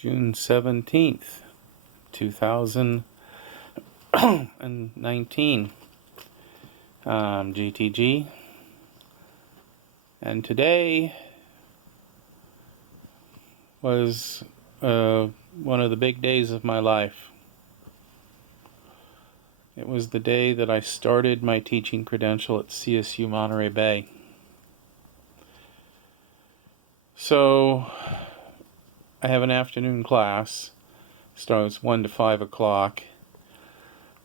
June 17th, 2019. GTG, and today was one of the big days of my life. It was the day that I started my teaching credential at CSU Monterey Bay. So I have an afternoon class, starts 1 to 5 o'clock.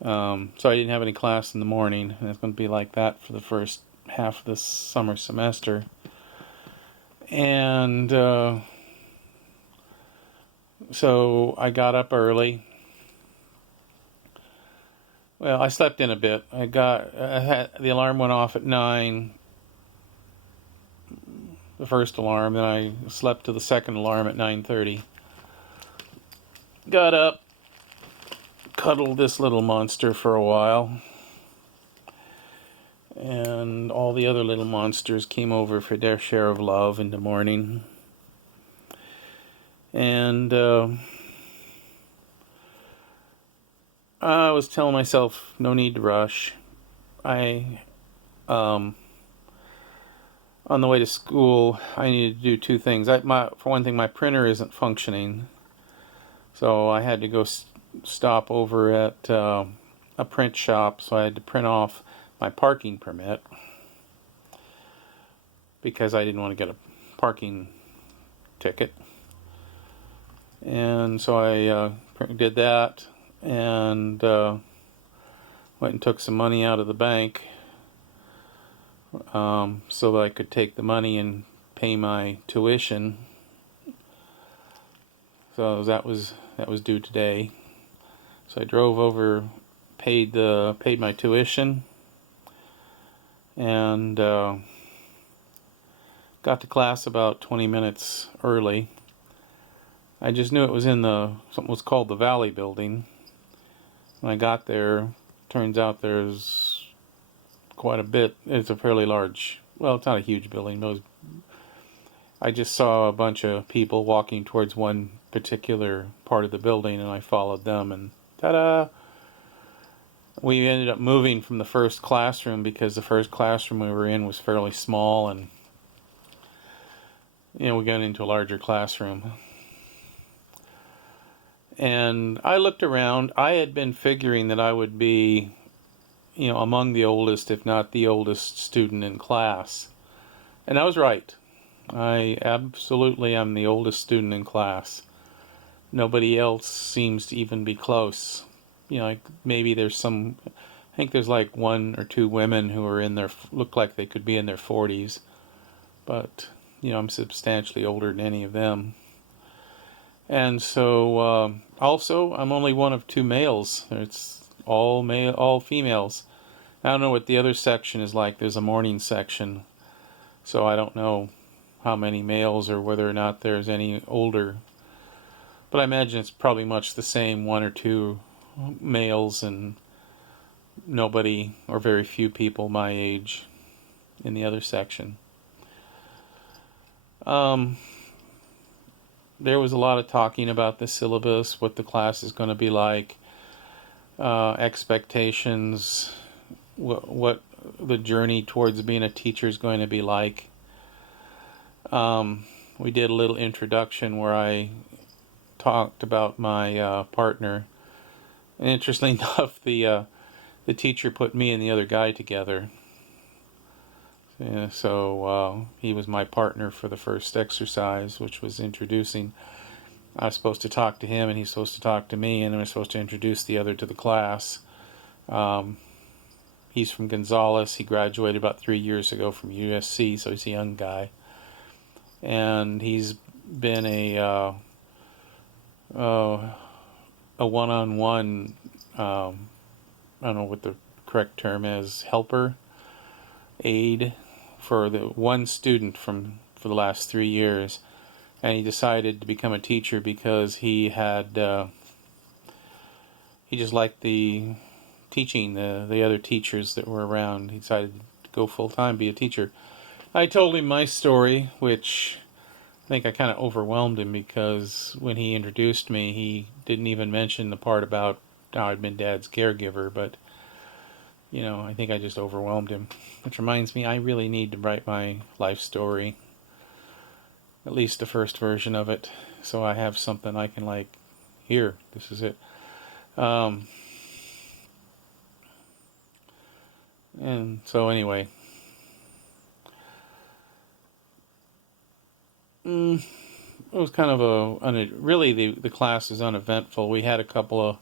So I didn't have any class in the morning, and it's going to be like that for the first half of this summer semester. And so I got up early. Well, I slept in a bit. The alarm went off at 9, the first alarm, then I slept to the second alarm at 9:30. Got up, cuddled this little monster for a while, and all the other little monsters came over for their share of love in the morning. And I was telling myself, no need to rush. On the way to school, I needed to do two things. For one thing, my printer isn't functioning, so I had to go stop over at a print shop, so I had to print off my parking permit because I didn't want to get a parking ticket. And so I did that, and went and took some money out of the bank so that I could take the money and pay my tuition. So that was due today. So I drove over, paid my tuition, and got to class about 20 minutes early. I just knew it was in something was called the Valley Building. When I got there, turns out there's quite a bit. It's a fairly large, well, it's not a huge building, but I just saw a bunch of people walking towards one particular part of the building, and I followed them, and ta-da! We ended up moving from the first classroom because the first classroom we were in was fairly small, and we got into a larger classroom. And I looked around. I had been figuring that I would be, among the oldest, if not the oldest student in class. And I was right. I absolutely am the oldest student in class. Nobody else seems to even be close. Maybe there's I think there's like 1 or 2 women who are look like they could be in their 40s. But, I'm substantially older than any of them. And so, also, I'm only one of 2 males. It's all females. I don't know what the other section is like. There's a morning section, so I don't know how many males or whether or not there's any older. But I imagine it's probably much the same, 1 or 2 males and nobody or very few people my age in the other section. There was a lot of talking about the syllabus, what the class is going to be like, expectations, what the journey towards being a teacher is going to be like. We did a little introduction where I talked about my partner. And interestingly enough, the teacher put me and the other guy together. So he was my partner for the first exercise, which was introducing. I was supposed to talk to him, and he's supposed to talk to me, and then we're supposed to introduce the other to the class. He's from Gonzales. He graduated about 3 years ago from USC, so he's a young guy. And he's been a one-on-one, I don't know what the correct term is, helper, aide for the one student for the last 3 years. And he decided to become a teacher because he just liked the teaching, the other teachers that were around. He decided to go full-time, be a teacher. I told him my story, which I think I kind of overwhelmed him because when he introduced me, he didn't even mention the part about how I'd been Dad's caregiver, but I think I just overwhelmed him. Which reminds me, I really need to write my life story, at least the first version of it, so I have something I can here, this is it. And so anyway, it was kind of really the class is uneventful. We had a couple of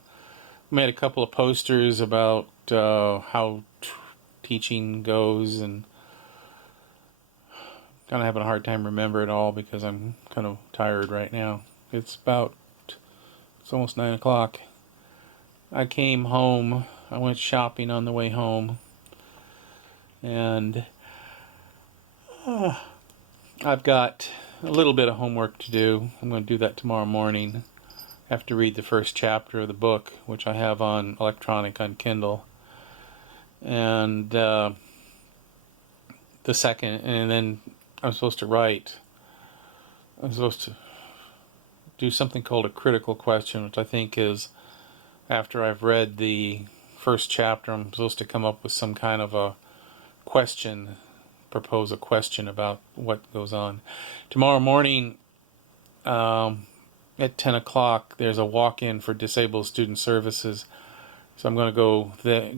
made a couple of posters about how teaching goes, and kind of having a hard time remembering it all because I'm kind of tired right now. It's almost 9 o'clock. I came home. I went shopping on the way home, and I've got a little bit of homework to do. I'm going to do that tomorrow morning. I have to read the first chapter of the book, which I have on electronic on Kindle, and the second, and then I'm supposed to write. I'm supposed to do something called a critical question, which I think is after I've read the first chapter, I'm supposed to come up with some kind of a question, propose a question about what goes on. Tomorrow morning at 10 o'clock, there's a walk-in for Disabled Student Services. So I'm going to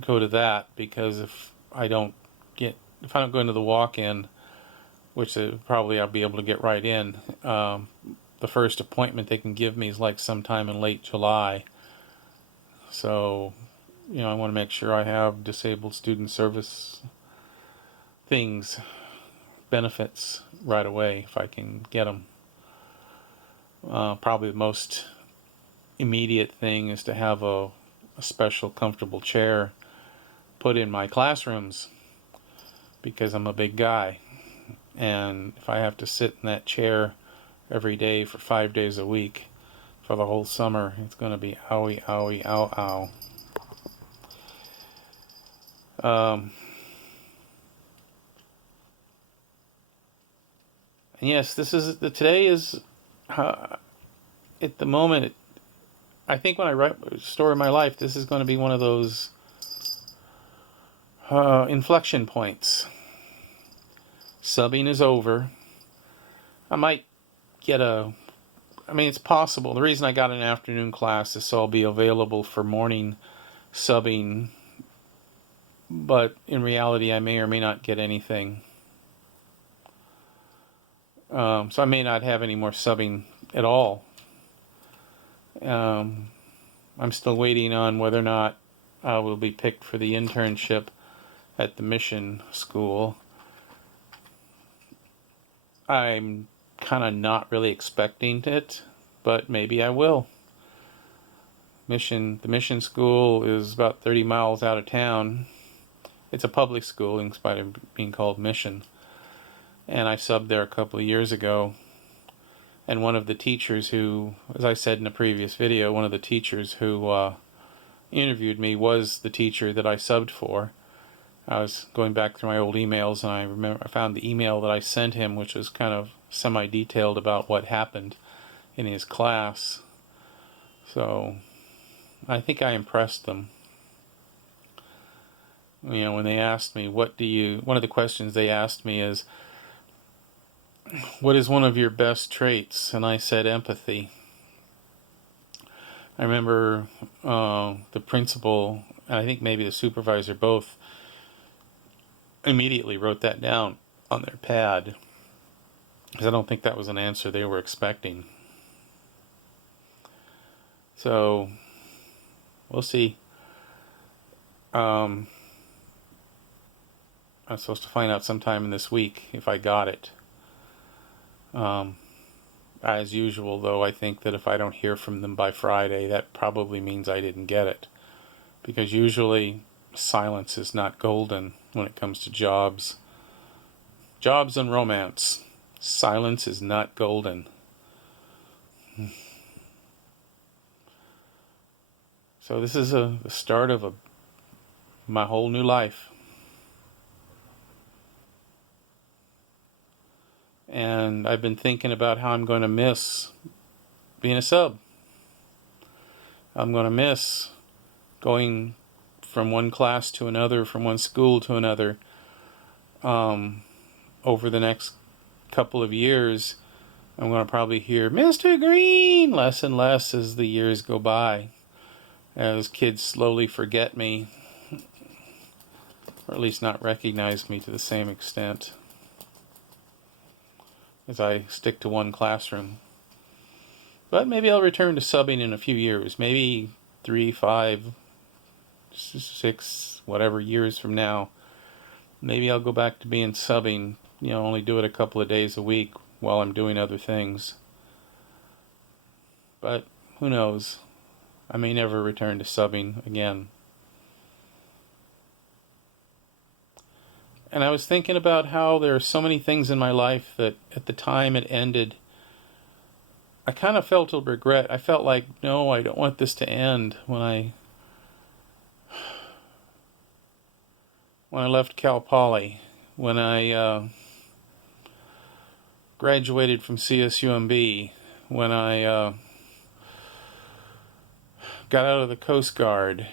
go to that, because if I don't go into the walk-in, which probably I'll be able to get right in, the first appointment they can give me is sometime in late July. So, I want to make sure I have disabled student service benefits right away if I can get them. Probably the most immediate thing is to have a special comfortable chair put in my classrooms, because I'm a big guy, and if I have to sit in that chair every day for 5 days a week for the whole summer, it's going to be owie, owie, ow, ow. And yes, today is, at the moment, I think when I write the story of my life, this is going to be one of those inflection points. Subbing is over. I might get it's possible. The reason I got an afternoon class is so I'll be available for morning subbing, but in reality I may or may not get anything. So I may not have any more subbing at all. I'm still waiting on whether or not I will be picked for the internship at the mission school. I'm kind of not really expecting it, but maybe I will. The mission school is about 30 miles out of town. It's a public school in spite of being called mission. And I subbed there a couple of years ago. And one of the teachers who, as I said in a previous video, one of the teachers who interviewed me was the teacher that I subbed for. I was going back through my old emails, and I found the email that I sent him, which was kind of semi-detailed about what happened in his class. So I think I impressed them. When they asked me, one of the questions they asked me is, what is one of your best traits? And I said empathy. I remember the principal, and I think maybe the supervisor, both immediately wrote that down on their pad, because I don't think that was an answer they were expecting. So we'll see. I'm supposed to find out sometime in this week if I got it. As usual, though, I think that if I don't hear from them by Friday, that probably means I didn't get it, because usually silence is not golden when it comes to jobs. Jobs and romance. Silence is not golden. So this is the start of my whole new life. And I've been thinking about how I'm going to miss being a sub. I'm going to miss going from one class to another, from one school to another, over the next couple of years. I'm going to probably hear Mr. Green less and less as the years go by, as kids slowly forget me, or at least not recognize me to the same extent, as I stick to one classroom. But maybe I'll return to subbing in a few years, maybe 3, 5, 6, whatever years from now. Maybe I'll go back to being subbing, only do it a couple of days a week while I'm doing other things. But who knows? I may never return to subbing again. And I was thinking about how there are so many things in my life that at the time it ended, I kind of felt a regret. I felt like, no, I don't want this to end. When I left Cal Poly, when I graduated from CSUMB, when I got out of the Coast Guard.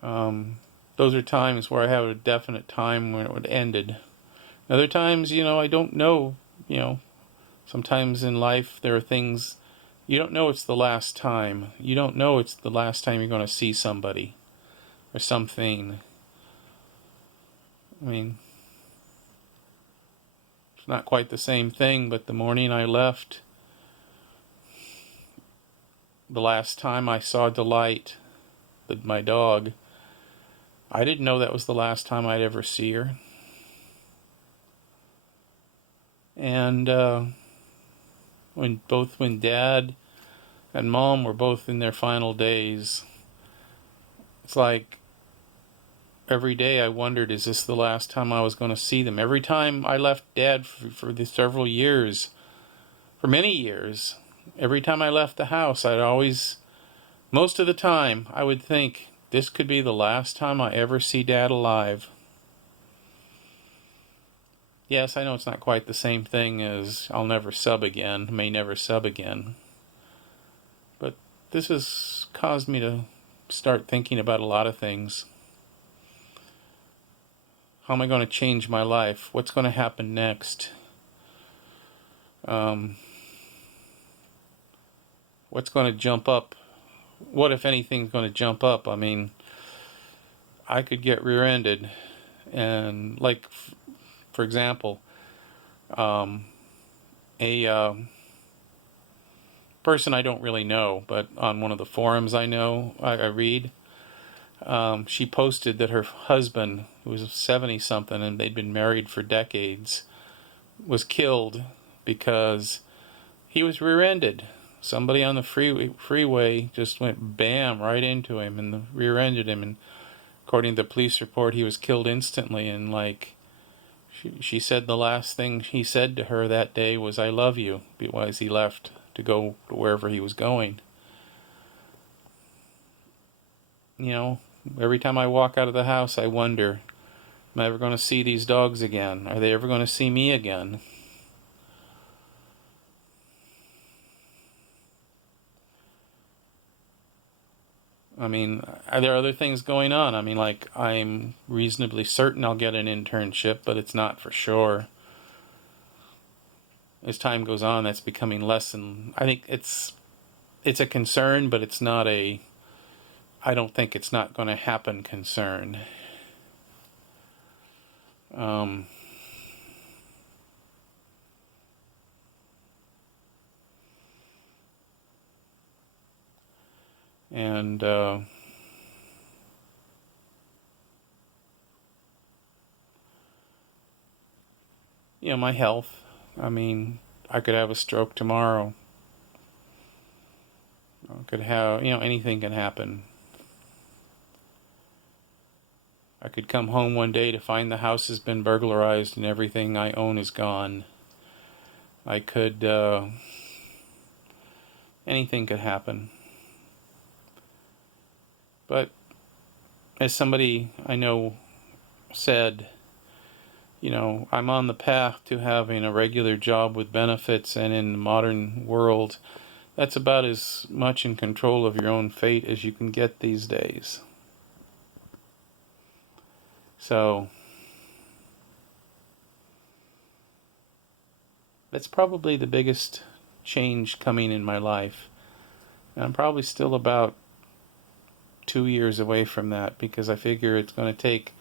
Those are times where I have a definite time when it would ended. Other times, I don't know. Sometimes in life there are things you don't know it's the last time. You don't know it's the last time you're going to see somebody or something. I mean, it's not quite the same thing, but the morning I left, the last time I saw Delight, my dog, I didn't know that was the last time I'd ever see her. And when Dad and Mom were both in their final days, it's like every day I wondered, is this the last time I was going to see them? Every time I left Dad for the several years, for many years, every time I left the house, most of the time, I would think, this could be the last time I ever see Dad alive. Yes, I know it's not quite the same thing as I'll never sub again, may never sub again. But this has caused me to start thinking about a lot of things. How am I going to change my life? What's going to happen next? What's going to jump up? What, if anything, is going to jump up? I mean, I could get rear-ended. And, like, for example, a person I don't really know, but on one of the forums I read, she posted that her husband, who was 70-something and they'd been married for decades, was killed because he was rear-ended. Somebody on the freeway just went bam right into him and rear-ended him. And according to the police report, he was killed instantly. And she said the last thing he said to her that day was, "I love you," as he left to go to wherever he was going. Every time I walk out of the house, I wonder, am I ever going to see these dogs again? Are they ever going to see me again? I mean, are there other things going on? I mean, like, I'm reasonably certain I'll get an internship, but it's not for sure. As time goes on, that's becoming less, and I think it's a concern, but it's not I don't think it's not going to happen concern. And my health. I mean, I could have a stroke tomorrow. I could have, anything can happen. I could come home one day to find the house has been burglarized and everything I own is gone. I could, anything could happen. But as somebody I know said, I'm on the path to having a regular job with benefits, and in the modern world, that's about as much in control of your own fate as you can get these days. So, that's probably the biggest change coming in my life. And I'm probably still about 2 years away from that, because I figure it's going to take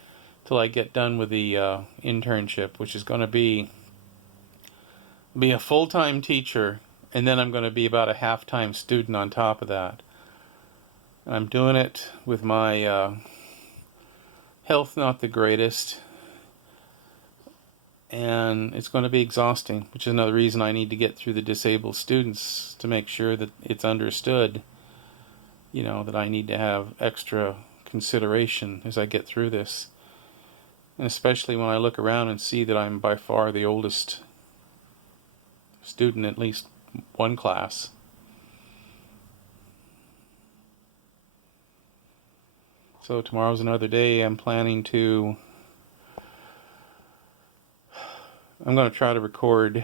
till I get done with the internship, which is going to be a full-time teacher, and then I'm going to be about a half-time student on top of that. I'm doing it with my health not the greatest, and it's going to be exhausting, which is another reason I need to get through the disabled students to make sure that it's understood, that I need to have extra consideration as I get through this. And especially when I look around and see that I'm by far the oldest student, at least one class. So tomorrow's another day. I'm going to try to record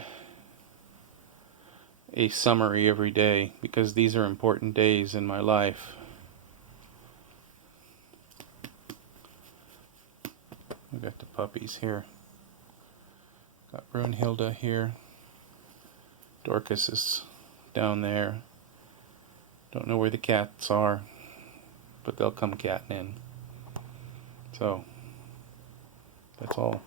a summary every day, because these are important days in my life. We got the puppies here. Got Brunhilde here. Dorcas is down there. Don't know where the cats are, but they'll come catting in. So, that's all.